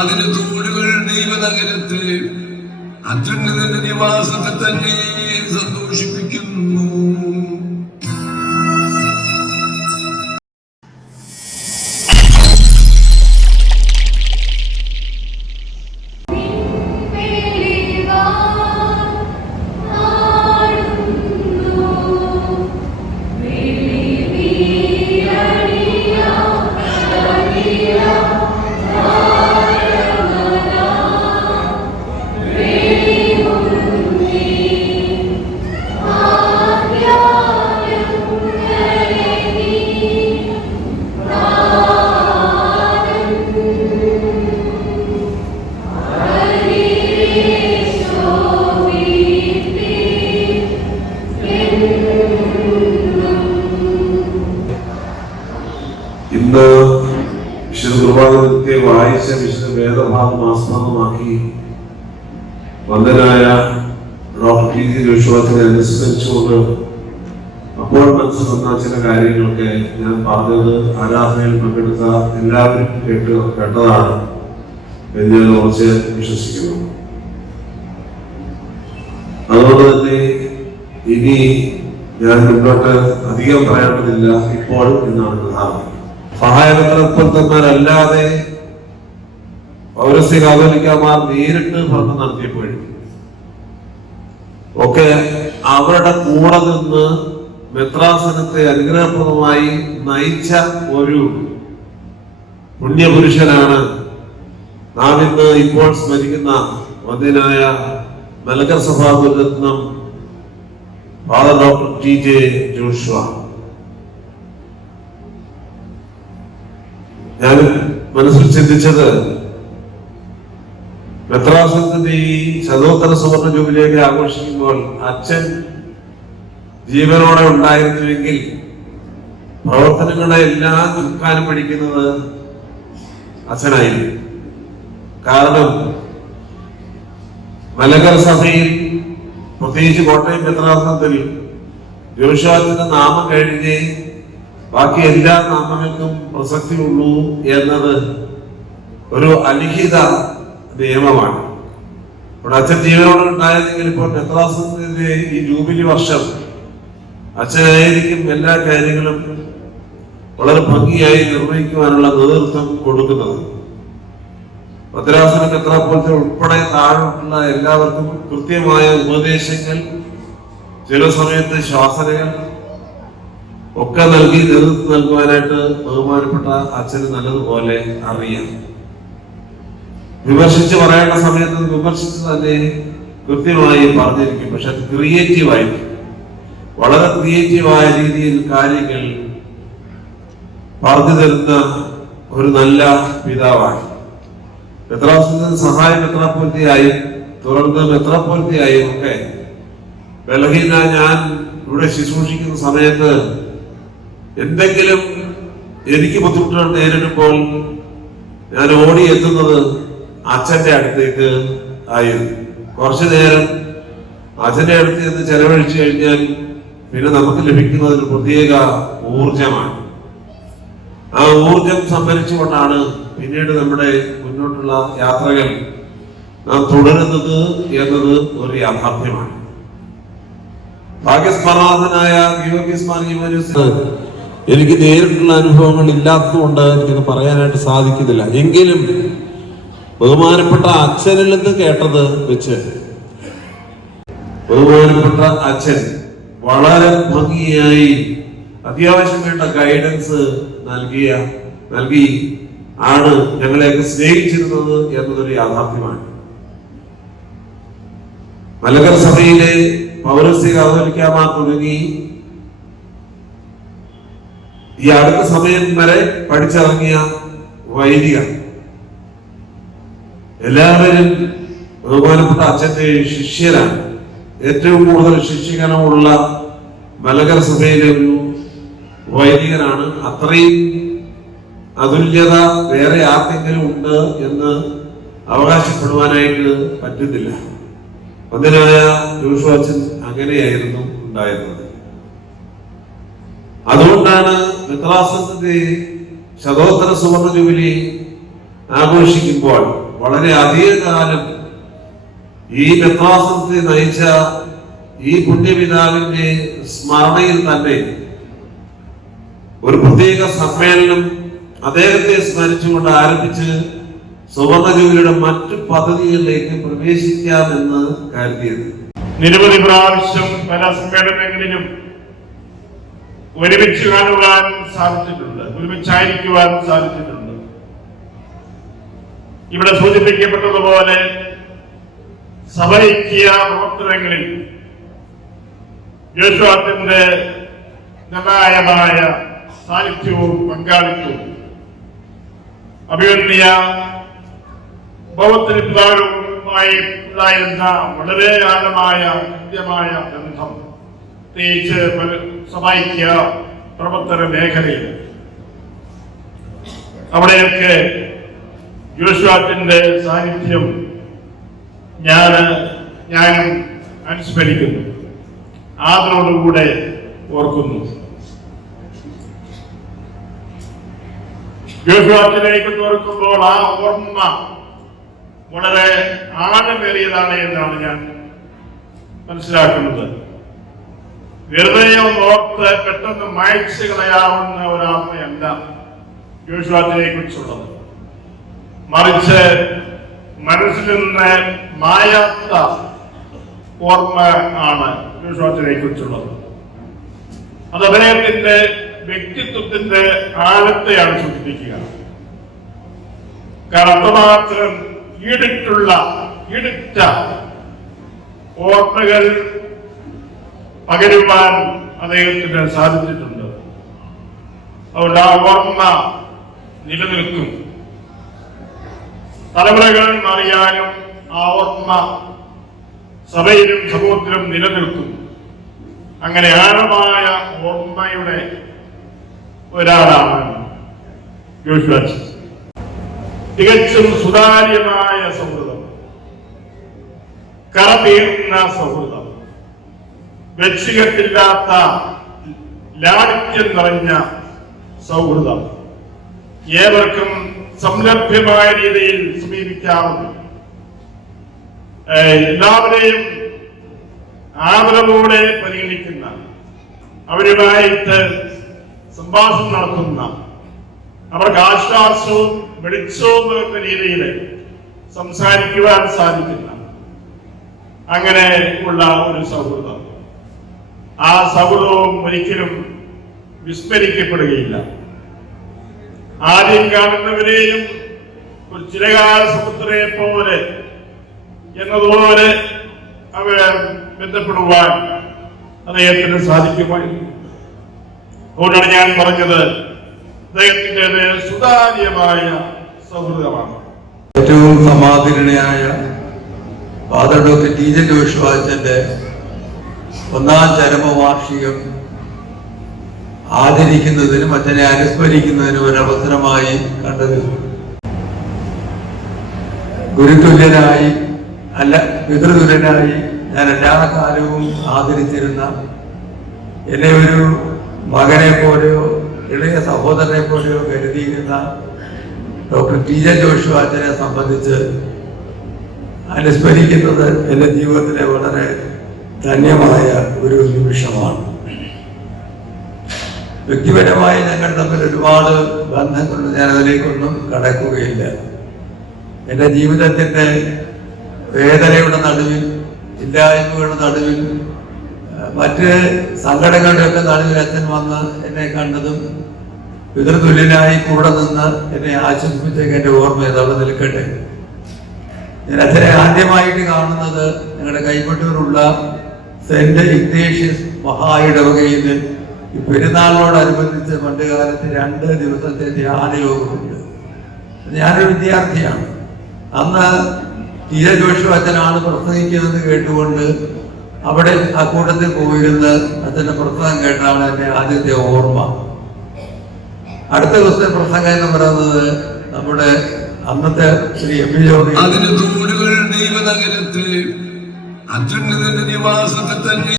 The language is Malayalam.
അതിന് തൂണുകൾ ദൈവനഗരത്തെ അത്യുന്നതന്റെ നിവാസത്തെ തന്നെ സന്തോഷിപ്പിക്കുന്നു. ഇന്ന് വിശുദ്ധ കുർബാനത്തെ വായിച്ച വിശുദ്ധ വേദഭാഗം ആസ്പദമാക്കി വന്ദനായ ഡോക്ടർ ടി ജി ജോഷുവച്ചനെ അനുസ്മരിച്ചുകൊണ്ട് അപ്പോൾ മനസ്സിൽ വന്ന ചില കാര്യങ്ങളൊക്കെ ഞാൻ പറഞ്ഞത് ആരാധനയിൽ പങ്കെടുത്ത എല്ലാവരും കേട്ടതാണ് എന്ന് ഞാൻ ഉറച്ച് വിശ്വസിക്കുന്നു. അതുകൊണ്ട് തന്നെ ഇനി ഞാൻ മുന്നോട്ട് അധികം പറയേണ്ടതില്ല. ഇപ്പോൾ എന്നാണ് പ്രധാനം. സഹായകർത്തന്മാരല്ലാതെ പൗരസ്ത്യ കാതോലിക്കമാർ നേരിട്ട് ഭരണം നടത്തിയപ്പോഴും ഒക്കെ അവരുടെ കൂടെ നിന്ന് മെത്രാസനത്തെ അനുഗ്രഹപ്രദമായി നയിച്ച ഒരു പുണ്യപുരുഷനാണ് നാം ഇന്ന് ഇപ്പോൾ സ്മരിക്കുന്ന വന്ധ്യനായ മലങ്കര സഭാ Gururatnam father doctor T J Joshua. ഞാൻ മനസ്സിൽ ചിന്തിച്ചത് മെത്രാസനത്തിന്റെ ഈ ശതോത്തര സുവർണ ജൂബിലിയൊക്കെ ആഘോഷിക്കുമ്പോൾ അച്ഛൻ ജീവനോടെ ഉണ്ടായിരുന്നുവെങ്കിൽ പ്രവർത്തനങ്ങളെ എല്ലാം ചുക്കാനും പഠിക്കുന്നത് അച്ഛനായിരുന്നു. കാരണം മലങ്കര സഭയിൽ പ്രത്യേകിച്ച് കോട്ടയം മെത്രാസനത്തിൽ ജോഷുവച്ചന്റെ നാമം കഴിഞ്ഞ് ബാക്കി എല്ലാ നാമങ്ങൾക്കും പ്രസക്തി ഉള്ളൂ എന്നത് ഒരു അലിഖിത നിയമമാണ്. ഇവിടെ അച്ഛൻ ജീവനോടെ ഉണ്ടായിരുന്നെങ്കിൽ ഇപ്പോൾ മെത്രാസനത്തിന്റെ ഈ ജൂബിലി വർഷം അച്ഛനായിരിക്കും എല്ലാ കാര്യങ്ങളും വളരെ ഭംഗിയായി നിർവഹിക്കുവാനുള്ള നേതൃത്വം കൊടുക്കുന്നത്. ഭദ്രാസന മെത്രാപ്പോലീത്ത ഉൾപ്പെടെ താഴെയുള്ള എല്ലാവർക്കും കൃത്യമായ ഉപദേശങ്ങൾ, ചില സമയത്ത് ശാസനകൾ ഒക്കെ നൽകി നേതൃത്വം നൽകുവാനായിട്ട് ബഹുമാനപ്പെട്ട അച്ഛന് നല്ലതുപോലെ അറിയാം. വിമർശിച്ച് പറയേണ്ട സമയത്ത് വിമർശിച്ച് തന്നെ കൃത്യമായി പറഞ്ഞിരിക്കും. പക്ഷെ അത് ക്രിയേറ്റീവായിരിക്കും. വളരെ ക്രിയേറ്റീവായ രീതിയിൽ കാര്യങ്ങൾ പറഞ്ഞു തരുന്ന ഒരു നല്ല പിതാവാണ്. മെത്രാസനത്തിന് സഹായ മെത്രാപ്പോലീത്തയായും തുടർന്ന് മെത്രാപ്പോലീത്തയായും ഒക്കെ ബലഹീന ഞാൻ ഇവിടെ ശുശ്രൂഷിക്കുന്ന സമയത്ത് എന്തെങ്കിലും എനിക്ക് ബുദ്ധിമുട്ടുകൾ നേരിടുമ്പോൾ ഞാൻ ഓടി എത്തുന്നത് അച്ഛന്റെ അടുത്തേക്ക് ആയിരുന്നു. കുറച്ചു നേരം അച്ഛന്റെ അടുത്ത് നിന്ന് ചെലവഴിച്ചു കഴിഞ്ഞാൽ പിന്നെ നമുക്ക് ലഭിക്കുന്നത് ഒരു പ്രത്യേക ഊർജമാണ്. ആ ഊർജം സംഭരിച്ചുകൊണ്ടാണ് പിന്നീട് നമ്മുടെ മുന്നോട്ടുള്ള യാത്രകൾ നാം തുടരുന്നത് എന്നത് ഒരു യാഥാർത്ഥ്യമാണ്. ഭാഗ്യസ്മരണാഥനായ എനിക്ക് നേരിട്ടുള്ള അനുഭവങ്ങൾ ഇല്ലാത്തതുകൊണ്ട് എനിക്കത് പറയാനായിട്ട് സാധിക്കുന്നില്ല. എങ്കിലും ബഹുമാനപ്പെട്ട അച്ഛനിൽ നിന്ന് കേട്ടത് വെച്ച് ബഹുമാനപ്പെട്ട അച്ഛൻ വളരെ ഭംഗിയായി അത്യാവശ്യം വേണ്ട ഗൈഡൻസ് നൽകി ആണ് ഞങ്ങളെയൊക്കെ സ്നേഹിച്ചിരുന്നത് എന്നതൊരു യാഥാർത്ഥ്യമാണ്. മലങ്കര സഭയിലെ പൗരസ്ത്യ കാതോലിക്കമാർ തുടങ്ങി ഈ അടുത്ത സമയം വരെ പഠിച്ചിറങ്ങിയ വൈദികർ എല്ലാവരും ബഹുമാനപ്പെട്ട അച്ഛന്റെ ശിഷ്യരാണ്. ഏറ്റവും കൂടുതൽ ശിഷ്യഗണമുള്ള മലങ്കര സഭയിലെ ഒരു വൈദികനാണ്. അത്രയും അതുല്യത വേറെ ആർക്കെങ്കിലും ഉണ്ട് എന്ന് അവകാശപ്പെടുവാനായിട്ട് പറ്റുന്നില്ല. വന്ധ്യനായ ജോഷുവച്ചൻ അങ്ങനെയായിരുന്നു ഉണ്ടായിരുന്നത്. അതുകൊണ്ടാണ് മെത്രാസനത്തിന്റെ ശതോത്തര സുവർണ ജൂബിലി ആഘോഷിക്കുമ്പോൾ വളരെ അധിക കാലം ഈ മെത്രാസനത്തെ നയിച്ച ഈ പുണ്യപിതാവിന്റെ സ്മരണയിൽ തന്നെ ഒരു പ്രത്യേക സമ്മേളനം അദ്ദേഹത്തെ സ്മരിച്ചുകൊണ്ട് ആരംഭിച്ച് സുവർണ ജൂബിലിയുടെ മറ്റു പദ്ധതികളിലേക്ക് പ്രവേശിക്കാമെന്ന് കരുതിയത്. നിരവധി പ്രാവശ്യം പല സമ്മേളനങ്ങളിലും ഒരുമിച്ച് കാണുവാൻ സാധിച്ചിട്ടുണ്ട്, ഒരുമിച്ചായിരിക്കുവാൻ സാധിച്ചിട്ടുണ്ട്. ഇവിടെ സൂചിപ്പിക്കപ്പെട്ടതുപോലെ സഭൈക്യ പ്രവർത്തനങ്ങളിൽ യോശുവാത്തിന്റെ നിർണായകമായ സാന്നിധ്യവും പങ്കാളിത്തവും അഭിമന്യ ഭൗമത്തിന് പിതാവുമായി ഉണ്ടായിരുന്ന വളരെ ആഴമായ കൃത്യമായ ബന്ധം, പ്രത്യേകിച്ച് സഭൈക്യ പ്രവർത്തന മേഖലയിൽ അവിടെയൊക്കെ യോശുവാത്തിന്റെ സാന്നിധ്യം ഞാനും അനുസ്മരിക്കുന്നു, ആദരവോടുകൂടെ ഓർക്കുന്നു. യോശുവാത്തിലേക്ക് ഓർക്കുമ്പോൾ ആ ഓർമ്മ വളരെ ആഴമേറിയതാണ് എന്നാണ് ഞാൻ മനസ്സിലാക്കുന്നത്. വെറുതെ ഓർത്ത് പെട്ടെന്ന് മായ്ച്ചു കളയാവുന്ന ഒരാത്മയല്ല യോശുവാത്തിനെ കുറിച്ചുള്ളത്. മറിച്ച് മനസ്സിൽ നിന്ന് മായാത്ത ഓർമ്മ ആണ് യോശുവാത്തിനെ കുറിച്ചുള്ളത്. അത് അദ്ദേഹത്തിന്റെ വ്യക്തിത്വത്തിന്റെ ആഴത്തെയാണ് സൂചിപ്പിക്കുക. അത്രമാത്രം ഈടുറ്റ ഓർമ്മകൾ പകരുവാൻ അദ്ദേഹത്തിന് സാധിച്ചിട്ടുണ്ട്. അതുകൊണ്ട് ആ ഓർമ്മ നിലനിൽക്കും. തലമുറകൾ മാറിയാലും ആ ഓർമ്മ സഭയിലും സമൂഹത്തിലും നിലനിൽക്കും. അങ്ങനെ ആഴമായ ഓർമ്മയുടെ ഒരാളാണ് യോശുവാച്ചൻ. തികച്ചും സുതാര്യമായ സൗഹൃദം, കറതീർന്ന സൗഹൃദം, വ്യക്തിഗത്തില്ലാത്ത ലാളിത്യം നിറഞ്ഞ സൗഹൃദം, ഏവർക്കും സംലഭ്യമായ രീതിയിൽ സമീപിക്കാവുന്ന, എല്ലാവരെയും ആദരവോടെ പരിഗണിക്കുന്ന, അവരുമായിട്ട് സംഭാഷണം നടത്തുന്ന, അവർക്ക് ആശ്വാസവും വെളിച്ചവും എന്ന രീതിയിൽ സംസാരിക്കുവാൻ സാധിക്കുന്ന അങ്ങനെ ഉള്ള ഒരു സൗഹൃദം. ആ സൗഹൃദവും ഒരിക്കലും വിസ്മരിക്കപ്പെടുകയില്ല. ആദ്യം കാണുന്നവരെയും ഒരു ചിരകാല സമുദ്രയെ പോലെ എന്നതുപോലെ അവർ ബന്ധപ്പെടുവാൻ അദ്ദേഹത്തിന് സാധിക്കുമായിരുന്നു. അതുകൊണ്ടാണ് ഞാൻ പറഞ്ഞത് അദ്ദേഹത്തിന്റെ സുതാര്യമായ സൗഹൃദമാണ്. ഏറ്റവും സമാദരണീയനായ ഫാദർ ഡോക്ടർ ടി ജെ യോശുവാച്ചന്റെ 1ാം ചരമവാർഷികം ആദരിക്കുന്നതിനും അച്ഛനെ അനുസ്മരിക്കുന്നതിനും ഒരവസരമായി കണ്ടത്. ഗുരുതുല്യനായി അല്ല പിതൃതുല്യനായി ഞാൻ എല്ലാ കാലവും ആദരിച്ചിരുന്ന, എന്നെ ഒരു മകനെ പോലെയോ ഇളയ സഹോദരനെ പോലെയോ കരുതിയിരുന്ന ഡോക്ടർ ടി ജെ യോശുവാച്ചനെ സംബന്ധിച്ച് അനുസ്മരിക്കുന്നത് എൻ്റെ ജീവിതത്തിലെ വളരെ ധന്യമായ ഒരു നിമിഷമാണ്. വ്യക്തിപരമായി ഞങ്ങൾ തമ്മിൽ ഒരുപാട് ബന്ധങ്ങളുണ്ട്, ഞാൻ അതിലേക്കൊന്നും കടക്കുകയില്ല. എൻ്റെ ജീവിതത്തിൻ്റെ വേദനയുടെ നടുവിൽ, ഇല്ലായ്മകളുടെ നടുവിൽ, മറ്റ് സങ്കടങ്ങളുടെയൊക്കെ നടുവിൽ അച്ഛൻ വന്ന് എന്നെ കണ്ടതും പിതൃതുല്യനായി കൂടെ നിന്ന് എന്നെ ആശ്വസിപ്പിച്ചേക്ക് എൻ്റെ ഓർമ്മ അവിടെ നിൽക്കട്ടെ. ഞാൻ അച്ഛനെ ആദ്യമായിട്ട് കാണുന്നത് ഞങ്ങളുടെ കൈപ്പറ്റൂരുള്ള സെന്റ് ഇഗ്നേഷ്യസ് മഹായിടവകയിൽ ഈ പെരുന്നാളിനോടനുബന്ധിച്ച് പണ്ട് കാലത്ത് 2 ദിവസത്തെ ധ്യാനയോഗമുണ്ട്. ഞാനൊരു വിദ്യാർത്ഥിയാണ്. അന്ന് ടി ജെ യോശുവാച്ചനാണ് പ്രസംഗിക്കുന്നത് കേട്ടുകൊണ്ട് അവിടെ ആ കൂട്ടത്തിൽ പോയിരുന്ന് അച്ഛൻ്റെ പ്രസംഗം കേട്ടാണ് എൻ്റെ ആദ്യത്തെ ഓർമ്മ. അടുത്ത ദിവസത്തെ പ്രസംഗം എന്ന് പറയുന്നത് നമ്മുടെ അന്നത്തെ ശ്രീ എം പി ജോർജ് അതിന് തൂണുകൾ ദൈവനഗരത്ത് അത്യുന്നതന്റെ നിവാസത്തെ തന്നെ